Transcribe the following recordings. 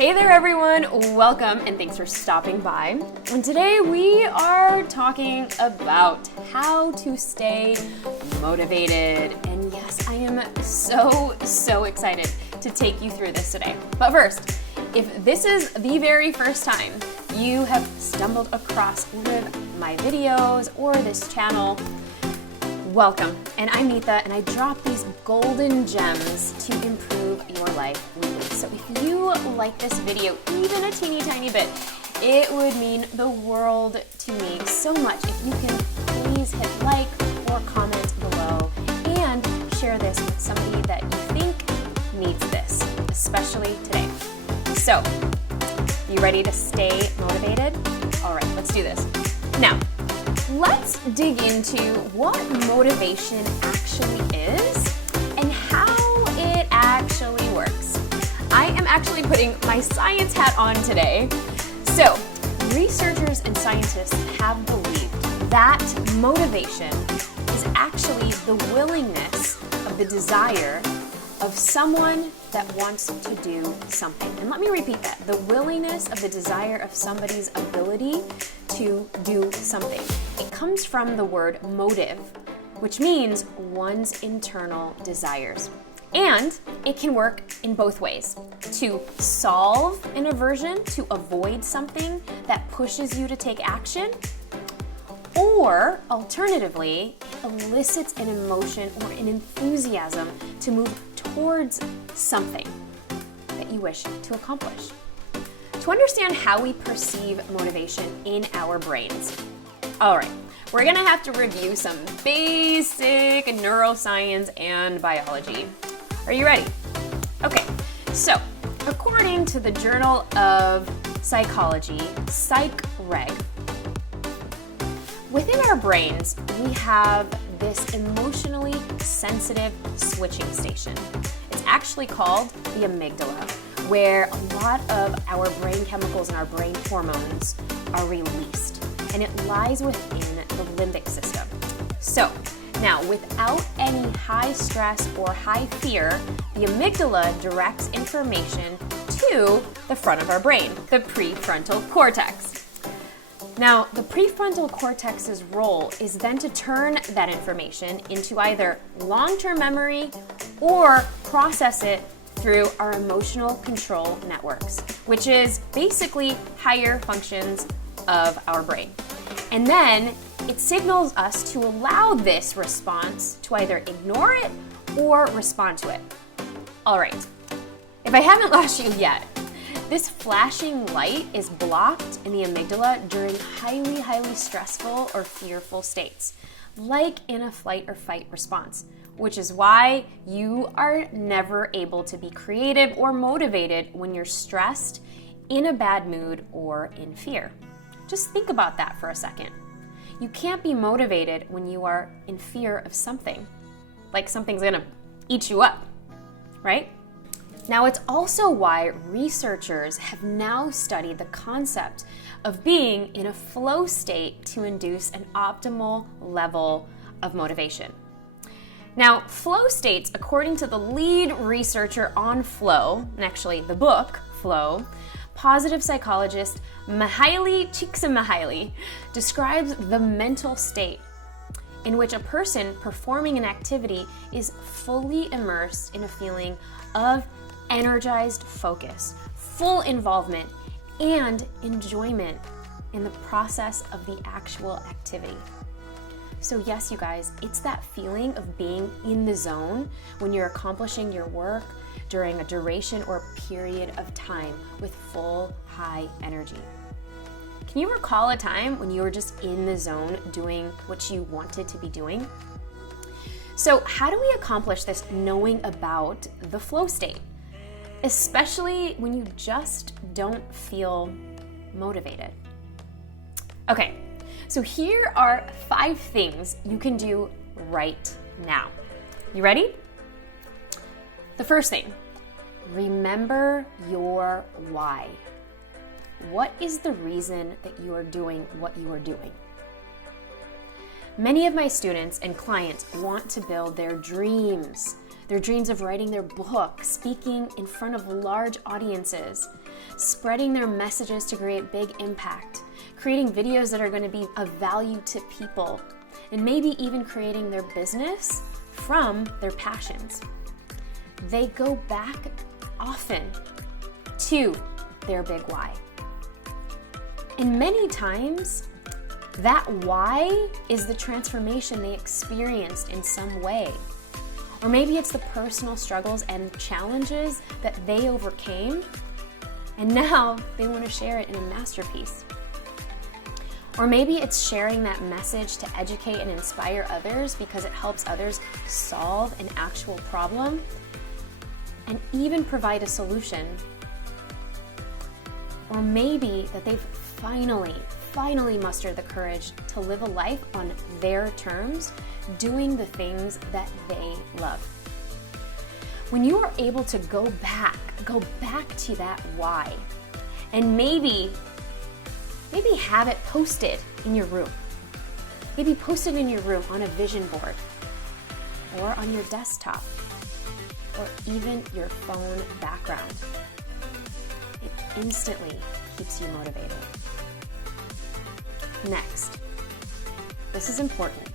Hey there everyone, welcome and thanks for stopping by. And today we are talking about how to stay motivated. And yes, I am so excited to take you through this today. But first, if this is the very first time you have stumbled across one of my videos or this channel, welcome. And I'm Neeta, and I drop these golden gems to improve your life weekly. So if you like this video even a teeny tiny bit, it would mean the world to me so much if you can please hit like or comment below and share this with somebody that you think needs this, especially today. So, you ready to stay motivated? All right, let's do this. Now, let's dig into what motivation actually is and how it actually works. I am actually putting my science hat on today. So, researchers and scientists have believed that motivation is actually the willingness of the desire of someone that wants to do something. And let me repeat that. The willingness of the desire of somebody's ability to do something. It comes from the word motive, which means one's internal desires. And it can work in both ways. To solve an aversion, to avoid something that pushes you to take action, or alternatively, elicits an emotion or an enthusiasm to move towards something that you wish to accomplish. To understand how we perceive motivation in our brains. All right, we're gonna have to review some basic neuroscience and biology. Are you ready? Okay, so according to the Journal of Psychology, PsychReg, within our brains, we have this emotionally sensitive switching station. It's actually called the amygdala, where a lot of our brain chemicals and our brain hormones are released, and it lies within the limbic system. So, now, without any high stress or high fear, the amygdala directs information to the front of our brain, the prefrontal cortex. Now, the prefrontal cortex's role is then to turn that information into either long-term memory or process it through our emotional control networks, which is basically higher functions of our brain. And then it signals us to allow this response to either ignore it or respond to it. All right, if I haven't lost you yet, this flashing light is blocked in the amygdala during highly stressful or fearful states, like in a flight or fight response, which is why you are never able to be creative or motivated when you're stressed, in a bad mood, or in fear. Just think about that for a second. You can't be motivated when you are in fear of something, like something's gonna eat you up, right? Now, it's also why researchers have now studied the concept of being in a flow state to induce an optimal level of motivation. Now, flow states, according to the lead researcher on flow, and actually the book, Flow, positive psychologist Mihaly Csikszentmihalyi describes the mental state in which a person performing an activity is fully immersed in a feeling of energized focus, full involvement, and enjoyment in the process of the actual activity. So yes, you guys, it's that feeling of being in the zone when you're accomplishing your work during a duration or period of time with full high energy. Can you recall a time when you were just in the zone doing what you wanted to be doing? So how do we accomplish this knowing about the flow state, especially when you just don't feel motivated? Okay, so here are 5 things you can do right now. You ready? The first thing, remember your why. What is the reason that you are doing what you are doing? Many of my students and clients want to build their dreams of writing their book, speaking in front of large audiences, spreading their messages to create big impact, creating videos that are going to be of value to people, and maybe even creating their business from their passions. They go back often to their big why. And many times, that why is the transformation they experienced in some way. Or maybe it's the personal struggles and challenges that they overcame, and now they want to share it in a masterpiece. Or maybe it's sharing that message to educate and inspire others because it helps others solve an actual problem and even provide a solution. Or maybe that they've finally mustered the courage to live a life on their terms, doing the things that they love. When you are able to go back to that why, and maybe have it posted in your room. Maybe posted in your room on a vision board, or on your desktop, or even your phone background. It instantly keeps you motivated. Next, this is important.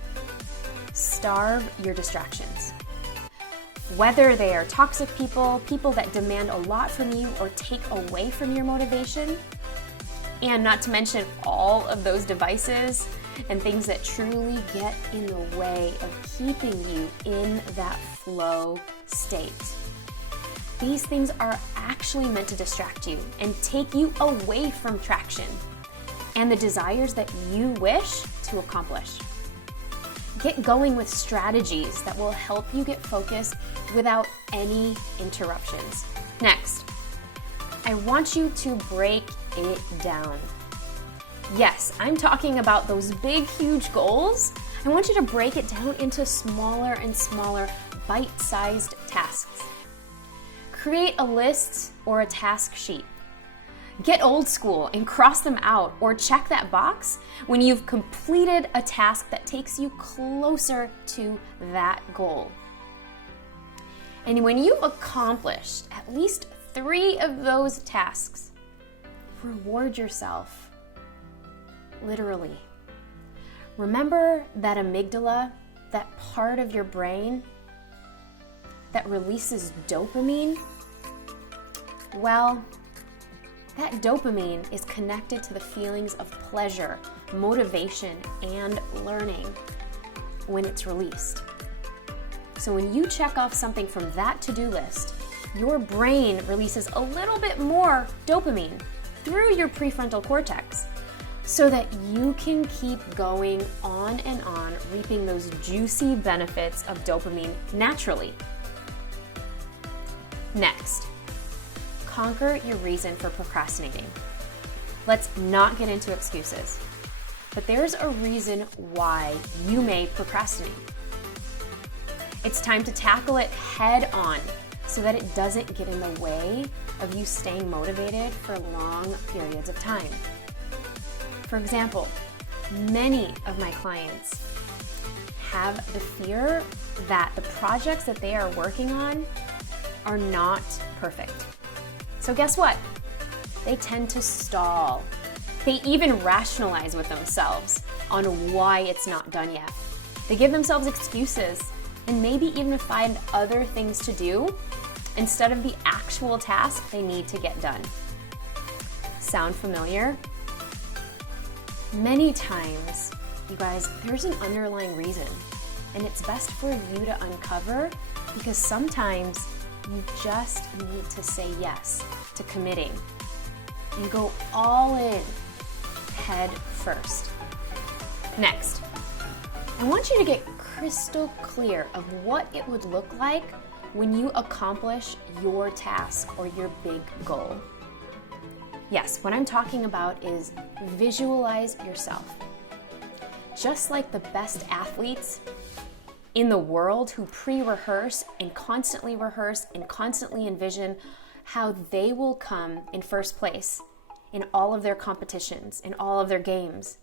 Starve your distractions. Whether they are toxic people that demand a lot from you or take away from your motivation, and not to mention all of those devices and things that truly get in the way of keeping you in that flow state. These things are actually meant to distract you and take you away from traction and the desires that you wish to accomplish. Get going with strategies that will help you get focused without any interruptions. Next, I want you to break it down. Yes, I'm talking about those big, huge goals. I want you to break it down into smaller and smaller bite-sized tasks. Create a list or a task sheet. Get old school and cross them out or check that box when you've completed a task that takes you closer to that goal. And when you've accomplished at least 3 of those tasks, reward yourself. Literally. Remember that amygdala, that part of your brain that releases dopamine? Well, that dopamine is connected to the feelings of pleasure, motivation, and learning when it's released. So when you check off something from that to-do list, your brain releases a little bit more dopamine through your prefrontal cortex so that you can keep going on and on, reaping those juicy benefits of dopamine naturally. Next, conquer your reason for procrastinating. Let's not get into excuses, but there's a reason why you may procrastinate. It's time to tackle it head on so that it doesn't get in the way of you staying motivated for long periods of time. For example, many of my clients have the fear that the projects that they are working on are not perfect. So guess what? They tend to stall. They even rationalize with themselves on why it's not done yet. They give themselves excuses and maybe even find other things to do instead of the actual task they need to get done. Sound familiar? Many times, you guys, there's an underlying reason, and it's best for you to uncover because sometimes you just need to say yes to committing. You go all in, head first. Next, I want you to get crystal clear of what it would look like when you accomplish your task or your big goal. Yes, what I'm talking about is visualize yourself. Just like the best athletes in the world who pre-rehearse and constantly envision how they will come in first place in all of their competitions, in all of their games.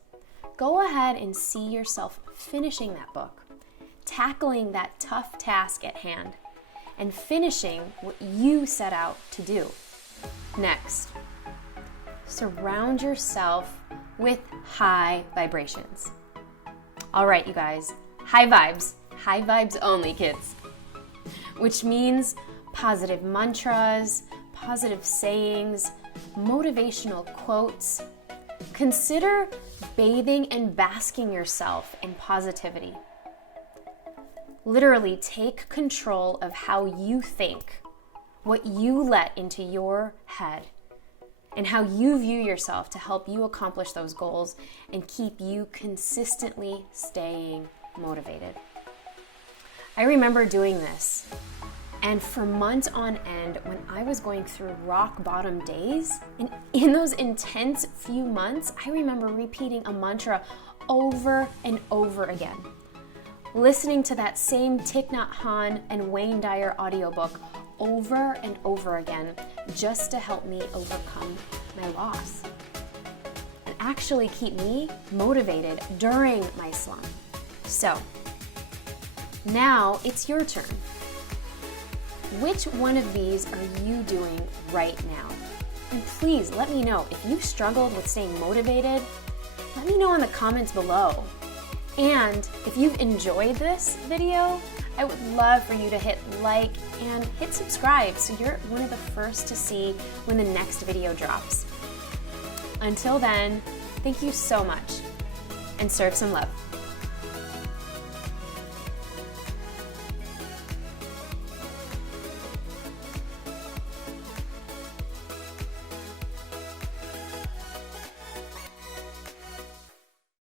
go ahead and see yourself finishing that book, tackling that tough task at hand, and finishing what you set out to do. Next, surround yourself with high vibrations. All right, you guys, high vibes only, kids, which means positive mantras, positive sayings, motivational quotes. Consider bathing and basking yourself in positivity. Literally take control of how you think, what you let into your head, and how you view yourself to help you accomplish those goals and keep you consistently staying motivated. I remember doing this, and for months on end, when I was going through rock bottom days, and in those intense few months, I remember repeating a mantra over and over again, listening to that same Thich Nhat Hanh and Wayne Dyer audiobook over and over again, just to help me overcome my loss and actually keep me motivated during my slump. So now it's your turn. Which one of these are you doing right now? And please let me know if you've struggled with staying motivated. Let me know in the comments below. And if you've enjoyed this video, I would love for you to hit like and hit subscribe so you're one of the first to see when the next video drops. Until then, thank you so much and serve some love.